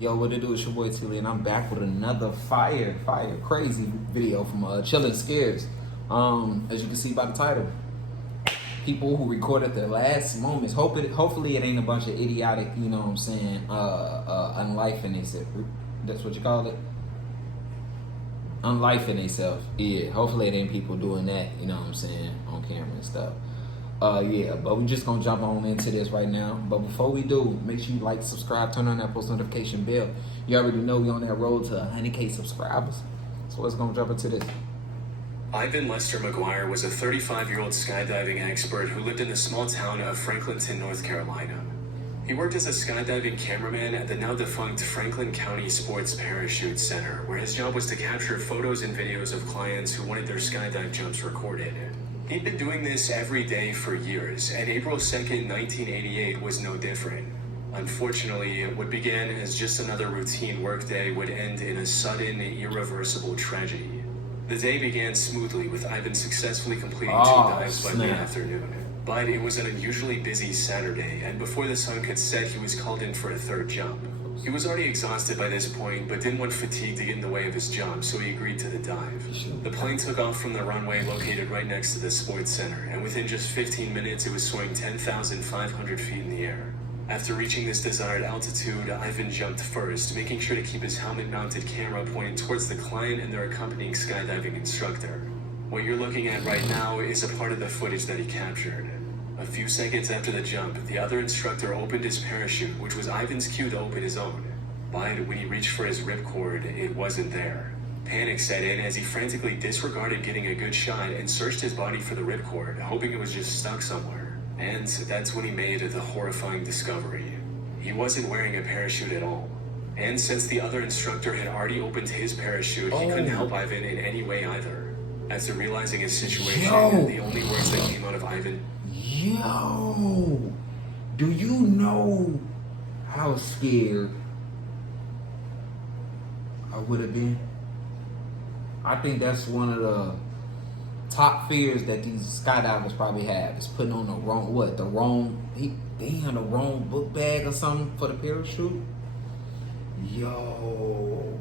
Yo, what it do? It's your boy IamTeeLee, and I'm back with another fire, crazy video from Chillin' Scares. As you can see by the title, people who recorded their last moments. Hopefully it ain't a bunch of idiotic, you know what I'm saying, unlifing themselves. That's what you call it? Unlifing themselves. Yeah, hopefully it ain't people doing that, you know what I'm saying, on camera and stuff. Yeah, but we're just gonna jump on into this right now. But before we do, make sure you like, subscribe, turn on that post notification bell. You already know we on that road to 100K subscribers. So let's go jump into this. Ivan Lester McGuire was a 35-year-old skydiving expert who lived in the small town of Franklinton, North Carolina. He worked as a skydiving cameraman at the now-defunct Franklin County Sports Parachute Center, where his job was to capture photos and videos of clients who wanted their skydive jumps recorded. He'd been doing this every day for years, and April 2nd, 1988 was no different. Unfortunately, what began as just another routine workday would end in a sudden, irreversible tragedy. The day began smoothly, with Ivan successfully completing 2 dives by mid-afternoon. But it was an unusually busy Saturday, and before the sun could set, he was called in for a 3rd jump. He was already exhausted by this point, but didn't want fatigue to get in the way of his jump, so he agreed to the dive. The plane took off from the runway located right next to the sports center, and within just 15 minutes, it was soaring 10,500 feet in the air. After reaching this desired altitude, Ivan jumped first, making sure to keep his helmet-mounted camera pointed towards the client and their accompanying skydiving instructor. What you're looking at right now is a part of the footage that he captured. A few seconds after the jump, the other instructor opened his parachute, which was Ivan's cue to open his own. But when he reached for his ripcord, it wasn't there. Panic set in as he frantically disregarded getting a good shot and searched his body for the ripcord, hoping it was just stuck somewhere. And that's when he made the horrifying discovery. He wasn't wearing a parachute at all. And since the other instructor had already opened his parachute, he couldn't help Ivan in any way either. After realizing his situation, the only words that came out of Ivan... Yo, do you know how scared I would have been? I think that's one of the top fears that these skydivers probably have, is putting on the wrong, the wrong book bag or something for the parachute. Yo.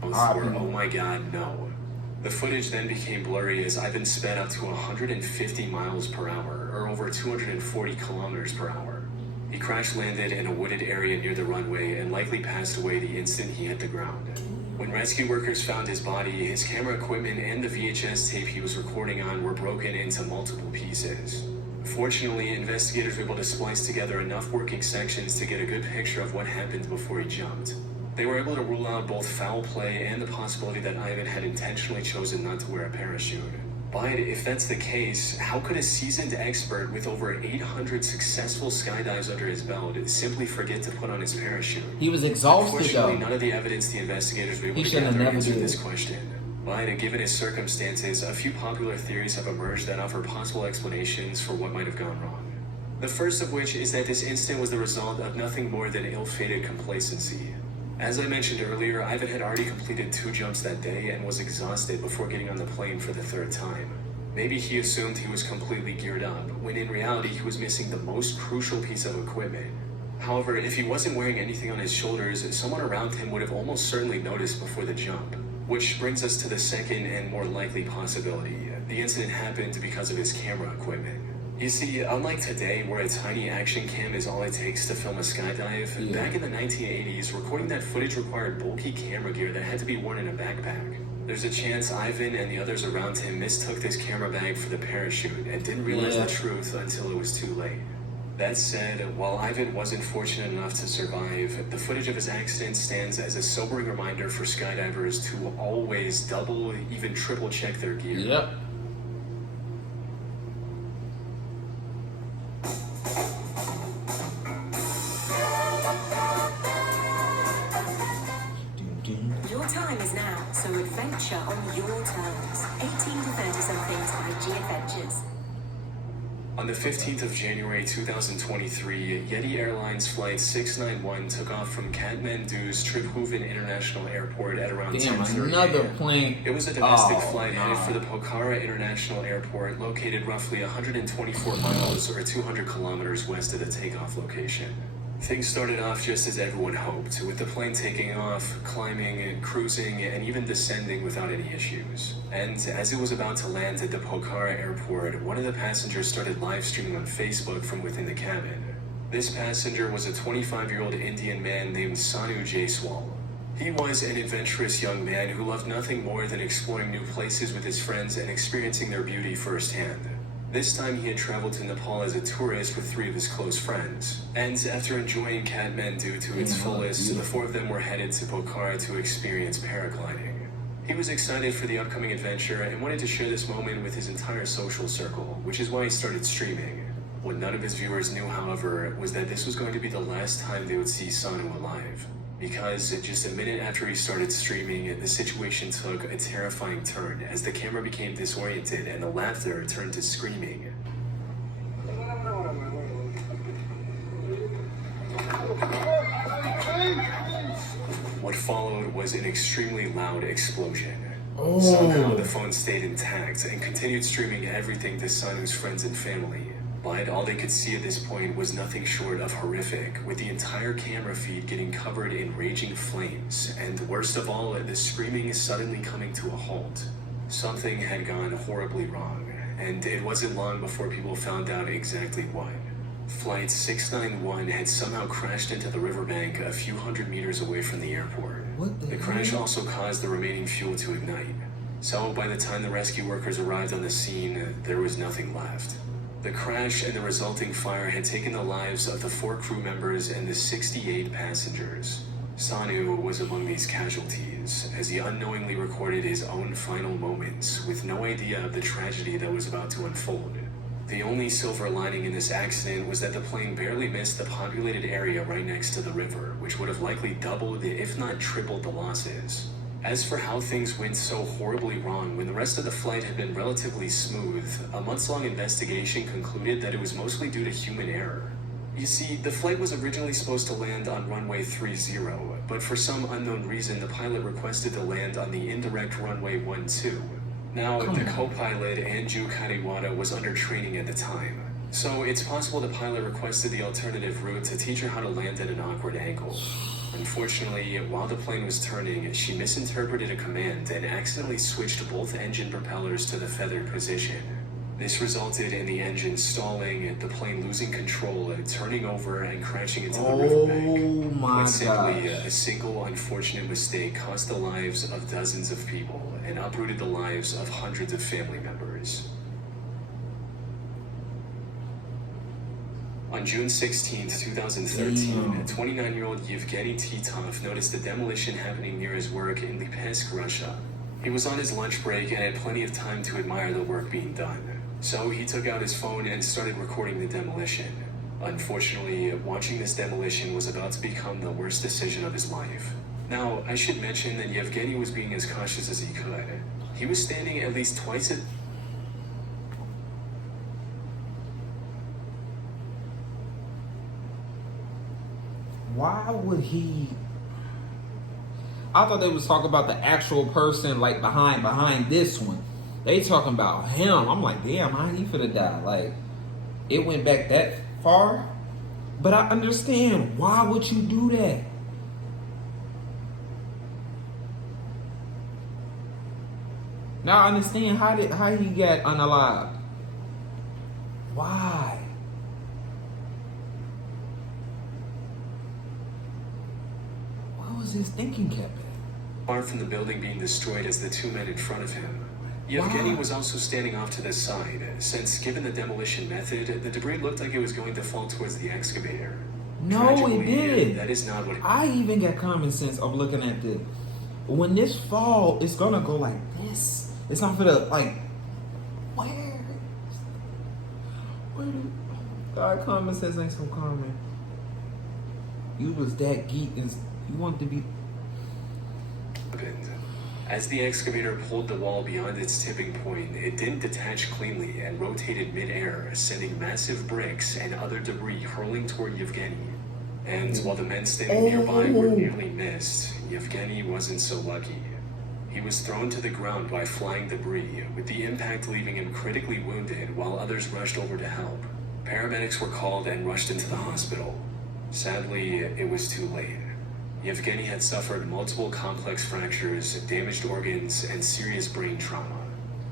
Damn. Oh my God, no. The footage then became blurry as Ivan sped up to 150 miles per hour, or over 240 kilometers per hour. He crash-landed in a wooded area near the runway and likely passed away the instant he hit the ground. When rescue workers found his body, his camera equipment and the VHS tape he was recording on were broken into multiple pieces. Fortunately, investigators were able to splice together enough working sections to get a good picture of what happened before he jumped. They were able to rule out both foul play and the possibility that Ivan had intentionally chosen not to wear a parachute. But if that's the case, how could a seasoned expert with over 800 successful skydives under his belt simply forget to put on his parachute? He was exhausted, Unfortunately, none of the evidence the investigators were able to gather answered this question. But given his circumstances, a few popular theories have emerged that offer possible explanations for what might have gone wrong. The first of which is that this incident was the result of nothing more than ill-fated complacency. As I mentioned earlier, Ivan had already completed 2 jumps that day and was exhausted before getting on the plane for the 3rd time. Maybe he assumed he was completely geared up, when in reality he was missing the most crucial piece of equipment. However, if he wasn't wearing anything on his shoulders, someone around him would have almost certainly noticed before the jump. Which brings us to the second and more likely possibility. The incident happened because of his camera equipment. You see, unlike today, where a tiny action cam is all it takes to film a skydive, back in the 1980s, recording that footage required bulky camera gear that had to be worn in a backpack. There's a chance Ivan and the others around him mistook this camera bag for the parachute and didn't realize the truth until it was too late. That said, while Ivan wasn't fortunate enough to survive, the footage of his accident stands as a sobering reminder for skydivers to always double, even triple check their gear. Yep. Your time is now, so adventure on your terms. 18 to 30-somethings by G Adventures. On the 15th of January 2023, Yeti Airlines Flight 691 took off from Kathmandu's Tribhuvan International Airport at around 10:30 another a.m. plane. It was a domestic flight headed for the Pokhara International Airport, located roughly 124 miles or 200 kilometers west of the takeoff location. Things started off just as everyone hoped, with the plane taking off, climbing, cruising, and even descending without any issues. And as it was about to land at the Pokhara airport, one of the passengers started live streaming on Facebook from within the cabin. This passenger was a 25-year-old Indian man named Sanu Jaiswal. He was an adventurous young man who loved nothing more than exploring new places with his friends and experiencing their beauty firsthand. This time he had traveled to Nepal as a tourist with 3 of his close friends. And after enjoying Kathmandu to its fullest, the 4 of them were headed to Pokhara to experience paragliding. He was excited for the upcoming adventure and wanted to share this moment with his entire social circle, which is why he started streaming. What none of his viewers knew, however, was that this was going to be the last time they would see Sanu alive. Because just a minute after he started streaming, the situation took a terrifying turn as the camera became disoriented and the laughter turned to screaming. What followed was an extremely loud explosion. Somehow the phone stayed intact and continued streaming everything to Sanu's friends and family. But all they could see at this point was nothing short of horrific, with the entire camera feed getting covered in raging flames, and worst of all, the screaming suddenly coming to a halt. Something had gone horribly wrong, and it wasn't long before people found out exactly what. Flight 691 had somehow crashed into the riverbank a few hundred meters away from the airport. The crash also caused the remaining fuel to ignite. So by the time the rescue workers arrived on the scene, there was nothing left. The crash and the resulting fire had taken the lives of the 4 crew members and the 68 passengers. Sanu was among these casualties, as he unknowingly recorded his own final moments with no idea of the tragedy that was about to unfold. The only silver lining in this accident was that the plane barely missed the populated area right next to the river, which would have likely doubled, if not tripled, the losses. As for how things went so horribly wrong when the rest of the flight had been relatively smooth, a months-long investigation concluded that it was mostly due to human error. You see, the flight was originally supposed to land on runway 30, but for some unknown reason the pilot requested to land on the indirect runway 12. Now, the co-pilot, Anju Kariwada, was under training at the time, so it's possible the pilot requested the alternative route to teach her how to land at an awkward angle. Unfortunately, while the plane was turning, she misinterpreted a command and accidentally switched both engine propellers to the feathered position. This resulted in the engine stalling, the plane losing control, turning over and crashing into the riverbank. Quite simply, a single unfortunate mistake cost the lives of dozens of people and uprooted the lives of hundreds of family members. On June 16, 2013, 29-year-old Yevgeny Titov noticed a demolition happening near his work in Lipetsk, Russia. He was on his lunch break and had plenty of time to admire the work being done. So he took out his phone and started recording the demolition. Unfortunately, watching this demolition was about to become the worst decision of his life. Now, I should mention that Yevgeny was being as cautious as he could. He was standing at least twice as... Why would he? I thought they was talking about the actual person, like behind this one. They talking about him. I'm like, damn, how he finna die? Like, it went back that far. But I understand. Why would you do that? Now I understand how he got unalived. Why? What was his thinking cap at? Far from the building being destroyed as the 2 men in front of him. Yevgeny was also standing off to the side, since given the demolition method, the debris looked like it was going to fall towards the excavator. No, it did. That is not what I even got common sense of looking at this. When this fall, it's gonna go like this. It's not for the, like, where? God, common sense ain't so common. You was that geek and you wanted to be... As the excavator pulled the wall beyond its tipping point, it didn't detach cleanly and rotated mid-air, sending massive bricks and other debris hurling toward Yevgeny. And while the men standing nearby were nearly missed, Yevgeny wasn't so lucky. He was thrown to the ground by flying debris, with the impact leaving him critically wounded while others rushed over to help. Paramedics were called and rushed into the hospital. Sadly, it was too late. Yevgeny had suffered multiple complex fractures, damaged organs, and serious brain trauma.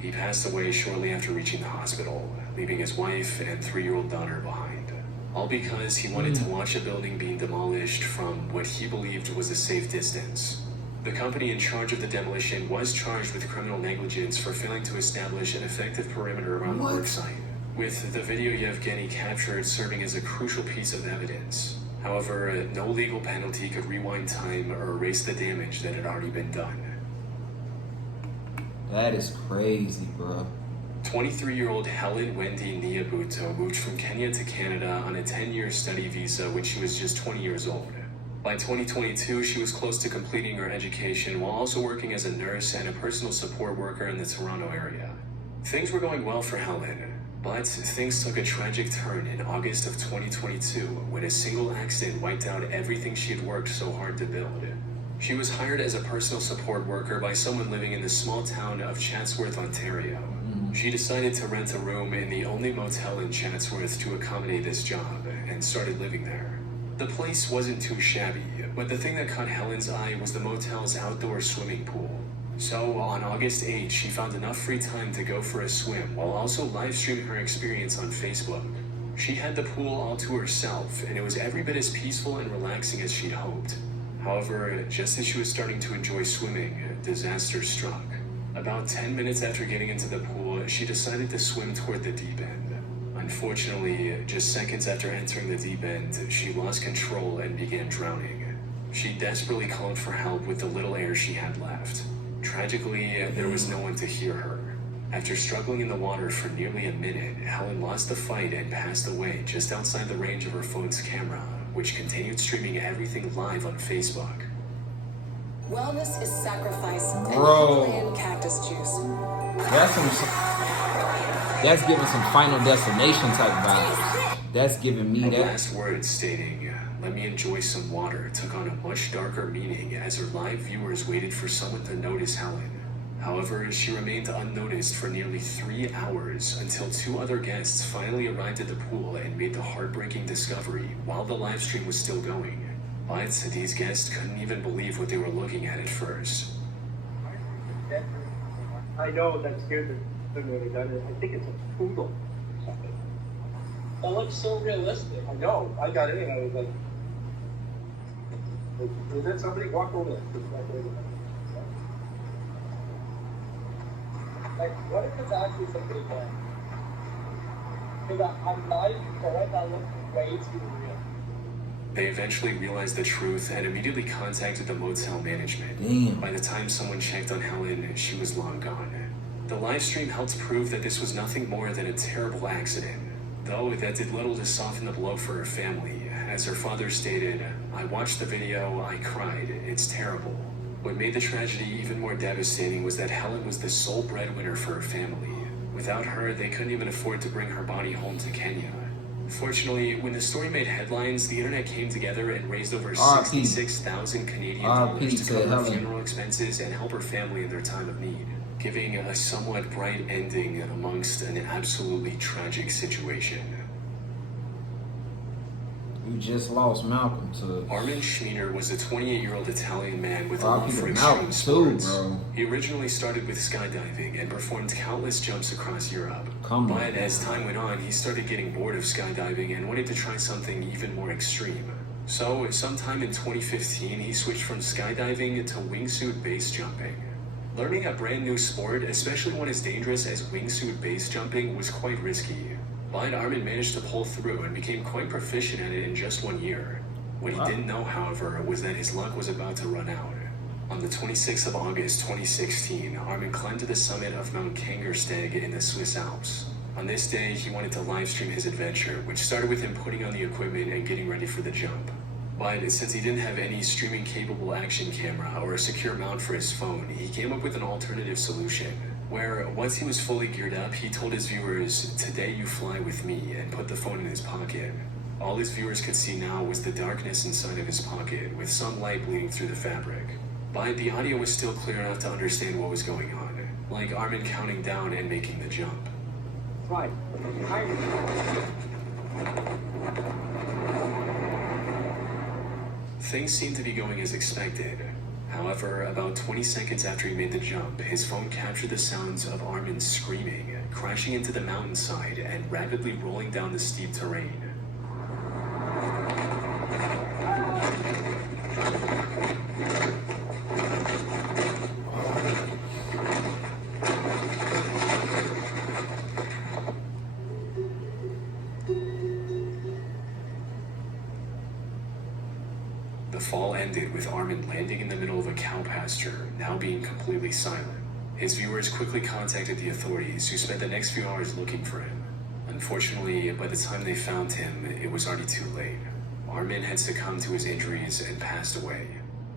He passed away shortly after reaching the hospital, leaving his wife and 3-year-old daughter behind. All because he wanted to watch a building being demolished from what he believed was a safe distance. The company in charge of the demolition was charged with criminal negligence for failing to establish an effective perimeter around the worksite, with the video Yevgeny captured serving as a crucial piece of evidence. However, no legal penalty could rewind time or erase the damage that had already been done. That is crazy, bro. 23-year-old Helen Wendy Nyabuto moved from Kenya to Canada on a 10-year study visa when she was just 20 years old. By 2022, she was close to completing her education while also working as a nurse and a personal support worker in the Toronto area. Things were going well for Helen, but things took a tragic turn in August of 2022 when a single accident wiped out everything she had worked so hard to build. She was hired as a personal support worker by someone living in the small town of Chatsworth, Ontario. She decided to rent a room in the only motel in Chatsworth to accommodate this job and started living there. The place wasn't too shabby, but the thing that caught Helen's eye was the motel's outdoor swimming pool. So on August 8th, she found enough free time to go for a swim while also live streaming her experience on Facebook. She had the pool all to herself, and it was every bit as peaceful and relaxing as she'd hoped. However, just as she was starting to enjoy swimming, disaster struck. About 10 minutes after getting into the pool, she decided to swim toward the deep end. Unfortunately, just seconds after entering the deep end, she lost control and began drowning. She desperately called for help with the little air she had left. Tragically, there was no one to hear her. After struggling in the water for nearly a minute, Helen lost the fight and passed away just outside the range of her phone's camera, which continued streaming everything live on Facebook. Wellness is sacrifice. Bro. And cactus juice. That's giving some Final Destination type vibes. That's giving me Her that. last words stating, "Let me enjoy some water," took on a much darker meaning as her live viewers waited for someone to notice Helen. However, she remained unnoticed for nearly 3 hours until 2 other guests finally arrived at the pool and made the heartbreaking discovery while the live stream was still going. But these guests couldn't even believe what they were looking at first. I know that scared them when they done it. I think it's a poodle or something. That looks so realistic. I know. I got in and I was like, is that somebody? Walk over there. Like, what if it's actually somebody there? Because I'm not even sure that looks way too real. They eventually realized the truth and immediately contacted the motel management. Damn. By the time someone checked on Helen, she was long gone. The live stream helped prove that this was nothing more than a terrible accident, though that did little to soften the blow for her family. As her father stated, "I watched the video, I cried, it's terrible." What made the tragedy even more devastating was that Helen was the sole breadwinner for her family. Without her, they couldn't even afford to bring her body home to Kenya. Fortunately, when the story made headlines, the internet came together and raised over 66,000 Canadian dollars to cover her funeral expenses and help her family in their time of need, giving a somewhat bright ending amongst an absolutely tragic situation. You just lost Malcolm to Armin Schmieder was a 28-year-old Italian man with a R.I.P. love for to extreme Malcolm too, sports. bro. He originally started with skydiving and performed countless jumps across Europe. Come on, But as time went on, he started getting bored of skydiving and wanted to try something even more extreme. So, sometime in 2015, he switched from skydiving to wingsuit base jumping. Learning a brand new sport, especially one as dangerous as wingsuit base jumping, was quite risky. But Armin managed to pull through and became quite proficient at it in just 1 year. What he didn't know, however, was that his luck was about to run out. On the 26th of August 2016, Armin climbed to the summit of Mount Kangersteg in the Swiss Alps. On this day, he wanted to live stream his adventure, which started with him putting on the equipment and getting ready for the jump. But since he didn't have any streaming-capable action camera or a secure mount for his phone, he came up with an alternative solution, where once he was fully geared up, he told his viewers, "Today you fly with me," and put the phone in his pocket. All his viewers could see now was the darkness inside of his pocket, with some light bleeding through the fabric. But the audio was still clear enough to understand what was going on, like Armin counting down and making the jump. Right. Things seemed to be going as expected. However, about 20 seconds after he made the jump, his phone captured the sounds of Armin screaming, crashing into the mountainside, and rapidly rolling down the steep terrain. The fall ended with Armin landing in the middle of a cow pasture, now being completely silent. His viewers quickly contacted the authorities, who spent the next few hours looking for him. Unfortunately, by the time they found him, it was already too late. Armin had succumbed to his injuries and passed away.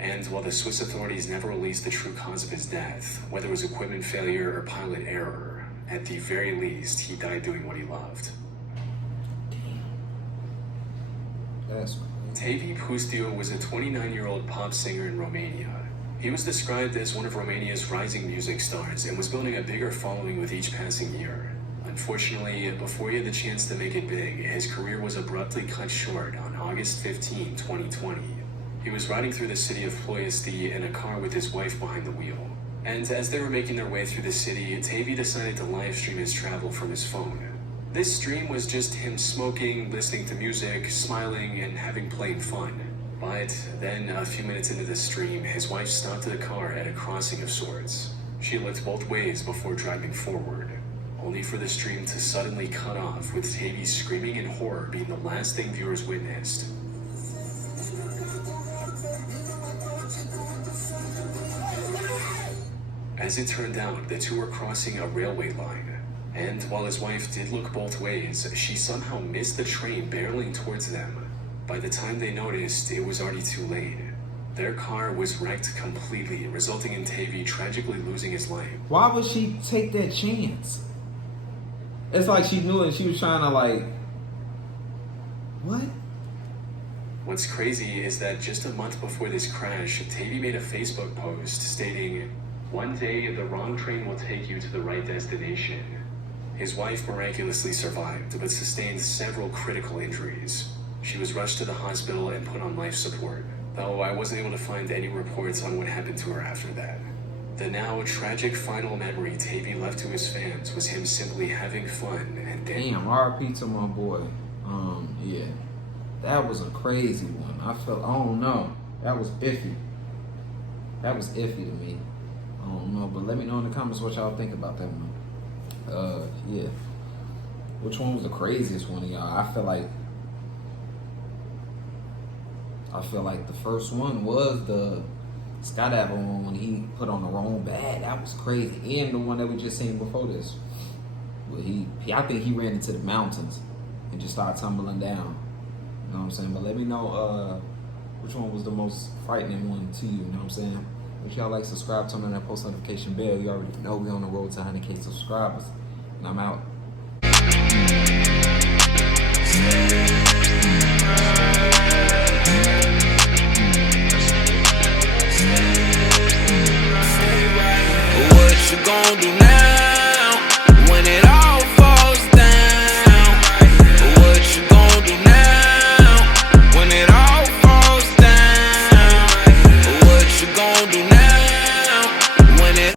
And while the Swiss authorities never released the true cause of his death, whether it was equipment failure or pilot error, at the very least, he died doing what he loved. That's Tevye Pustiu was a 29-year-old pop singer in Romania. He was described as one of Romania's rising music stars and was building a bigger following with each passing year. Unfortunately, before he had the chance to make it big, his career was abruptly cut short on August 15, 2020. He was riding through the city of Ploiești in a car with his wife behind the wheel. And as they were making their way through the city, Tevye decided to live stream his travel from his phone. This stream was just him smoking, listening to music, smiling, and having plain fun. But then, a few minutes into the stream, his wife stopped the car at a crossing of sorts. She looked both ways before driving forward, only for the stream to suddenly cut off, with Tevye screaming in horror being the last thing viewers witnessed. As it turned out, the two were crossing a railway line. And while his wife did look both ways, she somehow missed the train barreling towards them. By the time they noticed, it was already too late. Their car was wrecked completely, resulting in Tevye tragically losing his life. Why would she take that chance? It's like she knew it. She was trying to like, what? What's crazy is that just a month before this crash, Tevye made a Facebook post stating, "One day the wrong train will take you to the right destination." His wife miraculously survived, but sustained several critical injuries. She was rushed to the hospital and put on life support, though I wasn't able to find any reports on what happened to her after that. The now tragic final memory Tevye left to his fans was him simply having fun and Damn, RIP to my boy. Yeah. That was a crazy one. I don't know. That was iffy. That was iffy to me. I don't know, but let me know in the comments what y'all think about that one. Yeah. Which one was the craziest one of y'all? I feel like the first one was the skydiver one when he put on the wrong bag. That was crazy. And the one that we just seen before this. Where I think he ran into the mountains and just started tumbling down. You know what I'm saying? But let me know which one was the most frightening one to you. You know what I'm saying? If y'all like, subscribe, turn on that post notification bell. You already know we're on the road to 100K subscribers. And I'm out.